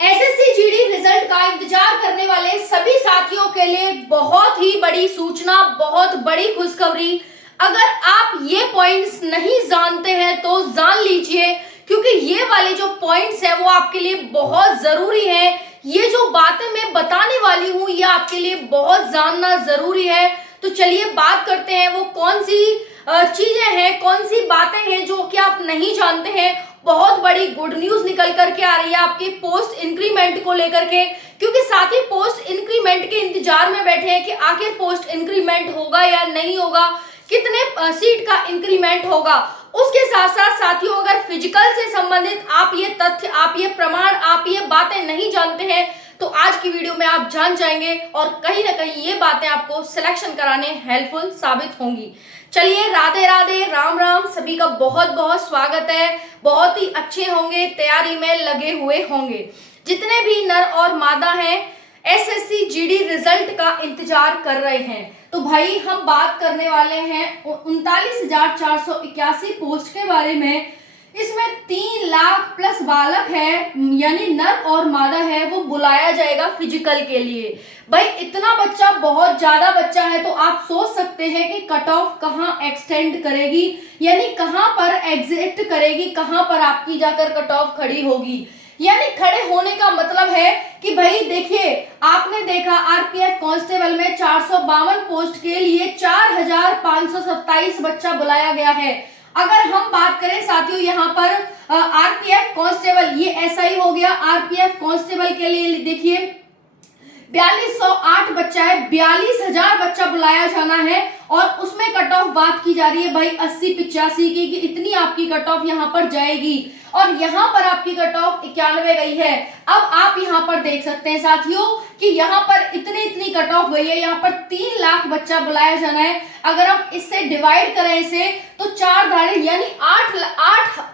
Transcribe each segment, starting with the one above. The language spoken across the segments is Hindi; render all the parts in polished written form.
एसएससी जीडी रिजल्ट का इंतजार करने वाले सभी साथियों के लिए बहुत ही बड़ी सूचना, बहुत बड़ी खुशखबरी। अगर आप ये पॉइंट्स नहीं जानते हैं तो जान लीजिए, क्योंकि ये वाले जो पॉइंट्स है वो आपके लिए बहुत जरूरी है। ये जो बातें मैं बताने वाली हूँ ये आपके लिए बहुत जानना जरूरी है। तो चलिए बात करते हैं वो कौन सी चीजें हैं, कौन सी बातें हैं जो कि आप नहीं जानते हैं। बहुत बड़ी गुड न्यूज निकल करके आ रही है आपके पोस्ट इंक्रीमेंट को लेकर के, क्योंकि साथी पोस्ट इंक्रीमेंट के इंतजार में बैठे हैं कि आखिर पोस्ट इंक्रीमेंट होगा या नहीं होगा, कितने सीट का इंक्रीमेंट होगा। उसके साथ साथ साथियों, अगर फिजिकल से संबंधित आप ये तथ्य, आप ये प्रमाण, आप ये बातें नहीं जानते हैं तो आज की वीडियो में आप जान जाएंगे और कहीं ना कहीं ये बातें आपको सिलेक्शन कराने हेल्पफुल साबित होंगी। चलिए राधे राधे, राम राम, सभी का बहुत बहुत स्वागत है। बहुत ही अच्छे होंगे, तैयारी में लगे हुए होंगे। जितने भी नर और मादा हैं एसएससी जीडी रिजल्ट का इंतजार कर रहे हैं, तो भाई हम बात करने वाले हैं 39,481 पोस्ट के बारे में। इसमें 3 लाख प्लस बालक है, यानी नर और मादा है, वो बुलाया जाएगा फिजिकल के लिए। भाई इतना बच्चा, बहुत ज्यादा बच्चा है, तो आप सोच सकते हैं कि कट ऑफ कहाँ एक्सटेंड करेगी, यानी कहाँ पर एग्जिट करेगी, कहाँ पर आपकी जाकर कट ऑफ खड़ी होगी। यानी खड़े होने का मतलब है कि भाई देखिए, आपने देखा आरपीएफ कांस्टेबल में 452 पोस्ट के लिए 4,527 बच्चा बुलाया गया है। अगर हम बात करें साथियों यहाँ पर आरपीएफ कांस्टेबल, ये एसआई हो गया, आरपीएफ कांस्टेबल के लिए देखिए 4208 बच्चा है, 42,000 बच्चा बुलाया जाना है। और उसमें कट ऑफ बात की जा रही है भाई 80-85 की, कि इतनी आपकी कट ऑफ यहाँ पर जाएगी, और यहाँ पर आपकी कट ऑफ 91 गई है। अब आप यहाँ पर देख सकते हैं साथियों कि यहाँ पर इतनी कट ऑफ गई है, यहाँ पर 3 लाख बच्चा बुलाया जाना है। अगर हम इससे डिवाइड करें इसे तो 4 धारे यानी 8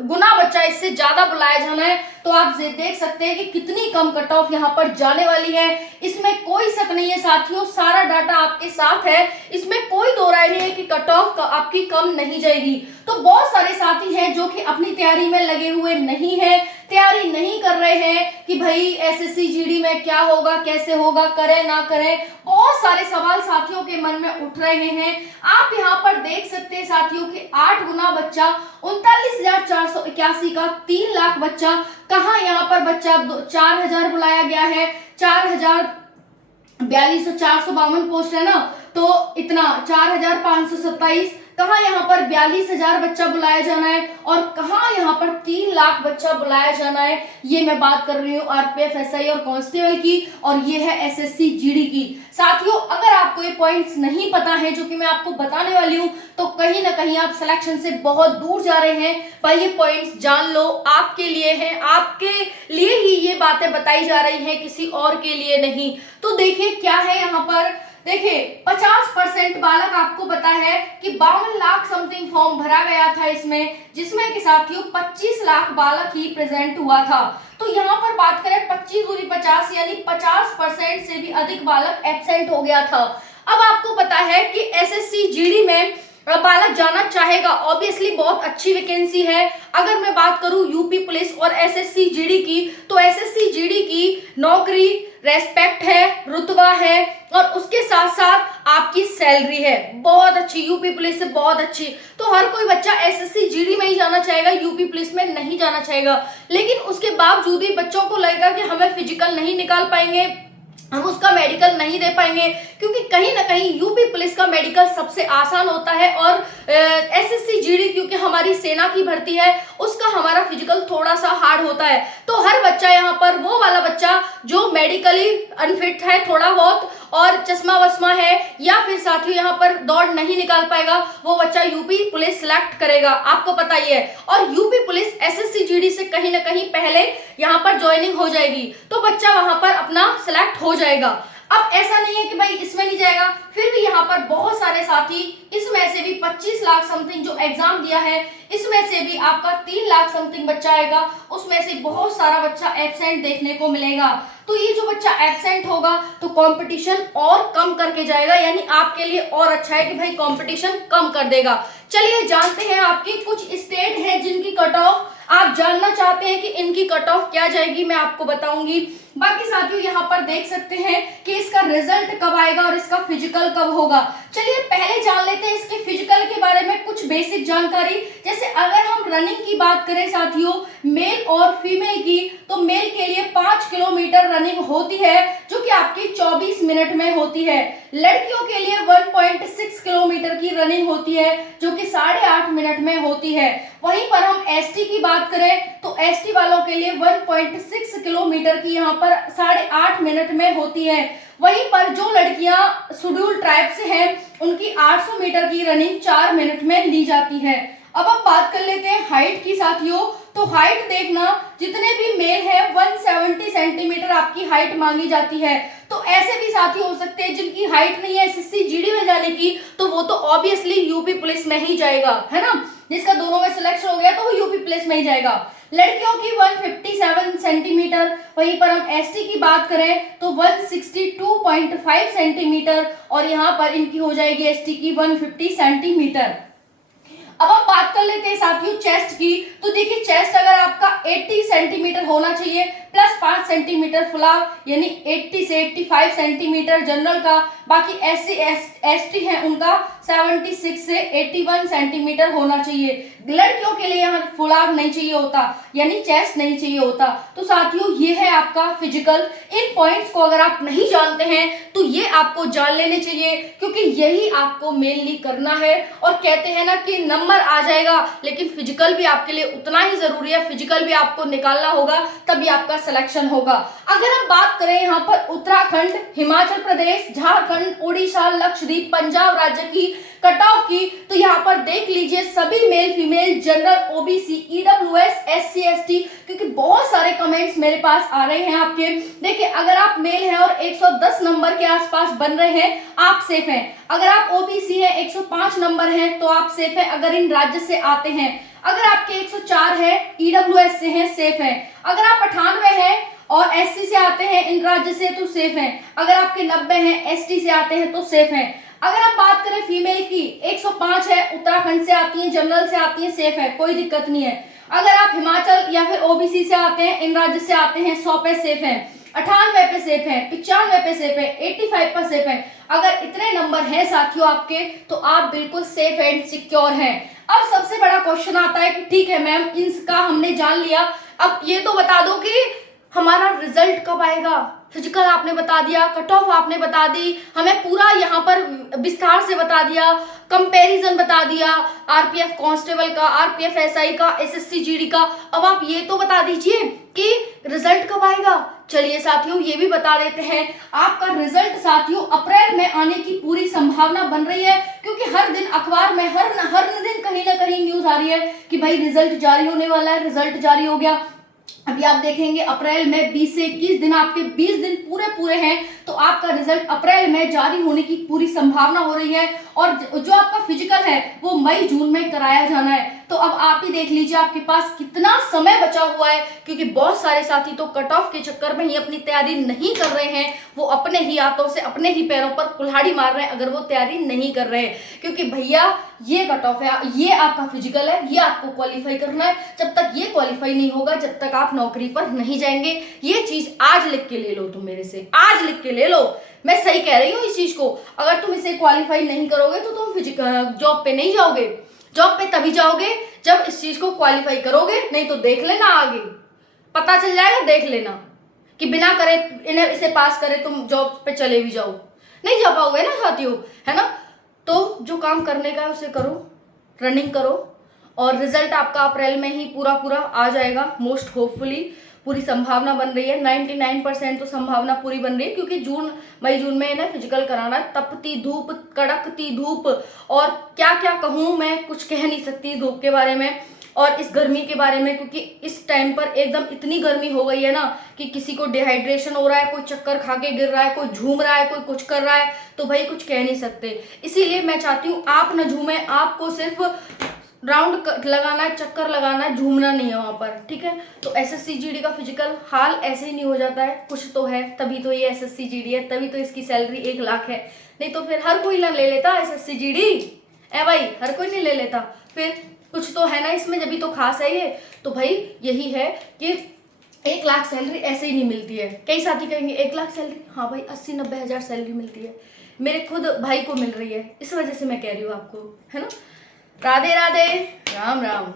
गुना बच्चा इससे ज्यादा बुलाया जाना है। तो आप देख सकते हैं कि कितनी कम कट ऑफ यहाँ पर जाने वाली है। इसमें कोई शक नहीं है साथियों, सारा डाटा आपके साथ है, इसमें कोई दो राय नहीं है कि कट ऑफ आपकी कम नहीं जाएगी। तो बहुत सारे साथी हैं जो कि अपनी तैयारी में लगे हुए नहीं है, तैयारी नहीं कर रहे हैं कि भाई एसएससी जीडी में क्या होगा, कैसे होगा, करें ना करें। बहुत सारे सवाल साथियों के मन में उठ रहे हैं। आप यहाँ पर देख सकते हैं साथियों कि 8 गुना बच्चा 39,481 का 3 लाख बच्चा, कहाँ यहाँ पर बच्चा 4,000 बुलाया गया है, 4,042 पोस्ट है ना, तो इतना 4,527, कहाँ यहाँ पर 42,000 बच्चा बुलाया जाना है, और कहाँ यहाँ पर 3 लाख बच्चा बुलाया जाना है। ये मैं बात कर रही हूँ आरपीएफ, एसआई और कांस्टेबल की, और ये है एसएससी जीडी की। साथियों अगर आपको ये पॉइंट्स नहीं पता है जो कि मैं आपको बताने वाली हूँ, तो कहीं ना कहीं आप सिलेक्शन से बहुत दूर जा रहे हैं। भाई ये पॉइंट्स जान लो, आपके लिए हैं, आपके लिए ही ये बातें बताई जा रही हैं, किसी और के लिए नहीं। तो देखिए क्या है यहाँ पर, देखिए 50% बालक, आपको पता है कि 52 लाख समथिंग फॉर्म भरा गया था इसमें, जिसमें कि साथियों 25 लाख बालक ही प्रेजेंट हुआ था। तो यहाँ पर बात करें 25 दूरी 50, यानी 50% से भी अधिक बालक एब्सेंट हो गया था। अब आपको पता है कि एसएससी जीडी में बालक जाना चाहेगा, ऑब्वियसली बहुत अच्छी वैकेंसी है। अगर मैं बात करूं यूपी पुलिस और एसएससी जीडी की, तो एसएससी जीडी की नौकरी, रेस्पेक्ट है, रुतबा है, और उसके साथ साथ आपकी सैलरी है बहुत अच्छी, यूपी पुलिस से बहुत अच्छी। तो हर कोई बच्चा एसएससी जीडी में ही जाना चाहेगा, यूपी पुलिस में नहीं जाना चाहेगा। लेकिन उसके बावजूद भी बच्चों को लगेगा कि हमें फिजिकल नहीं निकाल पाएंगे, हम उसका मेडिकल नहीं दे पाएंगे, क्योंकि कहीं ना कहीं यूपी पुलिस का मेडिकल सबसे आसान होता है, और एसएससी जीडी क्योंकि हमारी सेना की भर्ती है, उसका हमारा फिजिकल थोड़ा सा हार्ड होता है। तो हर बच्चा यहाँ पर, वो वाला बच्चा जो मेडिकली अनफिट है थोड़ा बहुत, और चश्मा वस्मा है, या फिर साथियों यहाँ पर दौड़ नहीं निकाल पाएगा, वो बच्चा यूपी पुलिस सिलेक्ट करेगा, आपको पता ही है। और यूपी पुलिस एसएससी जीडी से कहीं ना कहीं पहले यहाँ पर ज्वाइनिंग हो जाएगी, तो बच्चा वहां पर अपना सिलेक्ट हो जाएगा। अब ऐसा नहीं है कि भाई इसमें नहीं जाएगा, फिर भी यहाँ पर बहुत सारे साथी, इसमें से भी 25 लाख समथिंग जो एग्जाम दिया है, इसमें से भी आपका 3 लाख समथिंग बच्चा आएगा, उसमें से बहुत सारा बच्चा एब्सेंट देखने को मिलेगा। तो ये जो बच्चा एब्सेंट होगा तो कंपटीशन और कम करके जाएगा, यानी आपके लिए और अच्छा है कि भाई कंपटीशन कम कर देगा। चलिए जानते हैं आपकी कुछ स्टेट हैं जिनकी कट ऑफ आप जानना चाहते हैं कि इनकी कट ऑफ क्या जाएगी, मैं आपको बताऊंगी। बाकी साथियों यहाँ पर देख सकते हैं कि इसका रिजल्ट कब आएगा और इसका फिजिकल कब होगा। चलिए पहले जान लेते हैं इसके फिजिकल के बारे में कुछ बेसिक जानकारी। जैसे अगर हम रनिंग की बात करें साथियों मेल और फीमेल की, तो मेल के लिए 5 किलोमीटर रनिंग होती है जो कि आपकी 24 मिनट में होती है। लड़कियों के लिए 1.6 किलोमीटर की रनिंग होती है जो कि 8.5 मिनट में होती है। वहीं पर हम एसटी की बात करें तो एसटी वालों के लिए 1.6 किलोमीटर की यहाँ पर 8.5 मिनट में होती है। वहीं पर जो लड़कियां शेड्यूल ट्राइब से हैं उनकी 800 मीटर की रनिंग 4 मिनट में ली जाती है। अब हम बात कर लेते हैं हाइट की साथियों। तो हाइट देखना, जितने भी मेल है 170 सेंटीमीटर आपकी हाइट मांगी जाती है। तो ऐसे भी साथी हो सकते हैं जिनकी हाइट नहीं है एसएससी जीडी में जाने की, तो वो तो ऑब्वियसली यूपी पुलिस में ही जाएगा, है ना। जिसका दोनों में सिलेक्शन हो गया तो वो यूपी पुलिस में ही जाएगा। लड़कियों की 157 सेंटीमीटर। वहीं पर हम एसटी की बात करें तो 162.5 सेंटीमीटर और यहाँ पर इनकी हो जाएगी एसटी की 150 सेंटीमीटर। अब हम बात कर लेते हैं साथियों चेस्ट की। तो देखिए चेस्ट अगर आपका 80 सेंटीमीटर होना चाहिए प्लस 5 सेंटीमीटर फुलाव, यानी 80 से 85 सेंटीमीटर जनरल का। बाकी एससी एसटी है उनका 76 से 81 सेंटीमीटर होना चाहिए। लड़कियों के लिए यहाँ फुलाव नहीं चाहिए होता, यानी चेस्ट नहीं चाहिए होता। तो साथियों ये है आपका फिजिकल। इन पॉइंट्स को अगर आप नहीं जानते हैं तो ये आपको जान लेने चाहिए, क्योंकि यही आपको मेनली करना है। और कहते हैं ना कि नंबर आ जाएगा लेकिन फिजिकल भी आपके लिए उतना ही जरूरी है। फिजिकल भी आपको निकालना होगा तभी आपका सिलेक्शन होगा। अगर हम बात करें यहाँ पर उत्तराखंड, हिमाचल प्रदेश, झारखंड, उड़ीसा, लक्षद्वीप, पंजाब राज्य की कट ऑफ की, तो यहाँ पर देख लीजिए सभी male female general OBC EWS SC ST, क्योंकि बहुत सारे कमेंट्स मेरे पास आ रहे हैं आपके। देखिए अगर आप मेल हैं और 110 नंबर के आसपास बन रहे हैं आप सेफ हैं। अगर आप ओबीसी हैं 105 नंबर हैं तो आप सेफ हैं अगर इन राज्य से आते हैं। अगर आपके 104 है ईडब्ल्यूएस से हैं सेफ हैं। अगर आप 98 हैं और एससी से आते हैं इन राज्य से तो सेफ हैं। अगर आपके 90 हैं एसटी से आते हैं तो सेफ हैं। अगर आप बात करें फीमेल की 105 है उत्तराखंड से आती है, जनरल से आती है, सेफ है, कोई दिक्कत नहीं है। अगर आप हिमाचल या फिर ओबीसी से आते हैं इन राज्य से आते हैं 100 पे सेफ है, 98 पे सेफ है, 95 पे सेफ है, 85 पर सेफ है। अगर इतने नंबर हैं साथियों आपके तो आप बिल्कुल सेफ एंड सिक्योर हैं। अब सबसे बड़ा क्वेश्चन आता है कि ठीक है मैम इसका हमने जान लिया, अब ये तो बता दो कि हमारा रिजल्ट कब आएगा। फिजिकल आपने बता दिया, कट ऑफ आपने बता दी, हमें पूरा यहाँ पर विस्तार से बता दिया, कंपैरिजन बता दिया आरपीएफ कांस्टेबल का, आरपीएफ एसआई का, एसएससी जीडी का। अब आप ये तो बता दीजिए कि रिजल्ट कब आएगा। चलिए साथियों ये भी बता देते हैं, आपका रिजल्ट साथियों अप्रैल में आने की पूरी संभावना बन रही है, क्योंकि हर दिन अखबार में हर दिन कहीं ना कहीं न्यूज आ रही है कि भाई रिजल्ट जारी होने वाला है, रिजल्ट जारी हो गया। अभी आप देखेंगे अप्रैल में 20 से 21 दिन, आपके 20 दिन पूरे हैं, तो आपका रिजल्ट अप्रैल में जारी होने की पूरी संभावना हो रही है। और जो आपका फिजिकल है वो मई जून में कराया जाना है। तो अब आप ही देख लीजिए आपके पास कितना समय बचा हुआ है, क्योंकि बहुत सारे साथी तो कट ऑफ के चक्कर में ही अपनी तैयारी नहीं कर रहे हैं, वो अपने ही हाथों से अपने ही पैरों पर कुल्हाड़ी मार रहे हैं अगर वो तैयारी नहीं कर रहे हैं। क्योंकि भैया ये कट ऑफ है, ये आपका फिजिकल है, ये आपको क्वालिफाई करना है। जब तक ये क्वालिफाई नहीं होगा जब तक आप नौकरी पर नहीं जाएंगे। ये चीज आज लिख के ले लो, तुम मेरे से आज लिख के ले लो, मैं सही कह रही हूँ इस चीज को। अगर तुम इसे क्वालिफाई नहीं करोगे तो तुम जॉब पे नहीं जाओगे। जॉब पे तभी जाओगे जब इस चीज को क्वालिफाई करोगे, नहीं तो देख लेना आगे पता चल जाएगा, देख लेना कि बिना करे इन्हें इसे पास करे तुम जॉब पे चले भी जाओ, नहीं जा पाओगे ना साथियों, है ना। तो जो काम करने का है उसे करो, रनिंग करो और रिजल्ट आपका अप्रैल में ही पूरा आ जाएगा मोस्ट होपफुली। पूरी संभावना बन रही है, 99% तो संभावना पूरी बन रही है, क्योंकि मई जून में इन्हें फिजिकल कराना। तपती धूप, कड़कती धूप, और क्या क्या कहूँ मैं, कुछ कह नहीं सकती इस धूप के बारे में और इस गर्मी के बारे में, क्योंकि इस टाइम पर एकदम इतनी गर्मी हो गई है ना कि किसी को डिहाइड्रेशन हो रहा है, कोई चक्कर खा के गिर रहा है, कोई झूम रहा है, कोई कुछ कर रहा है, तो भाई कुछ कह नहीं सकते। इसीलिए मैं चाहती हूँ आप न झूमें, आपको सिर्फ राउंड लगाना है, चक्कर लगाना है, झूमना नहीं है वहां पर, ठीक है। तो एसएससी जीडी का फिजिकल हाल ऐसे ही नहीं हो जाता है, कुछ तो है, तभी तो ये एसएससी जीडी है, तभी तो इसकी सैलरी 1 लाख है। नहीं तो फिर हर कोई ना ले लेता एसएससी जीडी, ए भाई, हर कोई नहीं ले लेता। फिर कुछ तो है ना इसमें, जब भी तो खास है ये। तो भाई यही है कि 1 लाख सैलरी ऐसे ही नहीं मिलती है। कई साथी कहेंगे 1 लाख सैलरी, हाँ भाई 80-90 हजार सैलरी मिलती है, मेरे खुद भाई को मिल रही है, इस वजह से मैं कह रही हूँ आपको, है ना। राधे राधे, राम राम।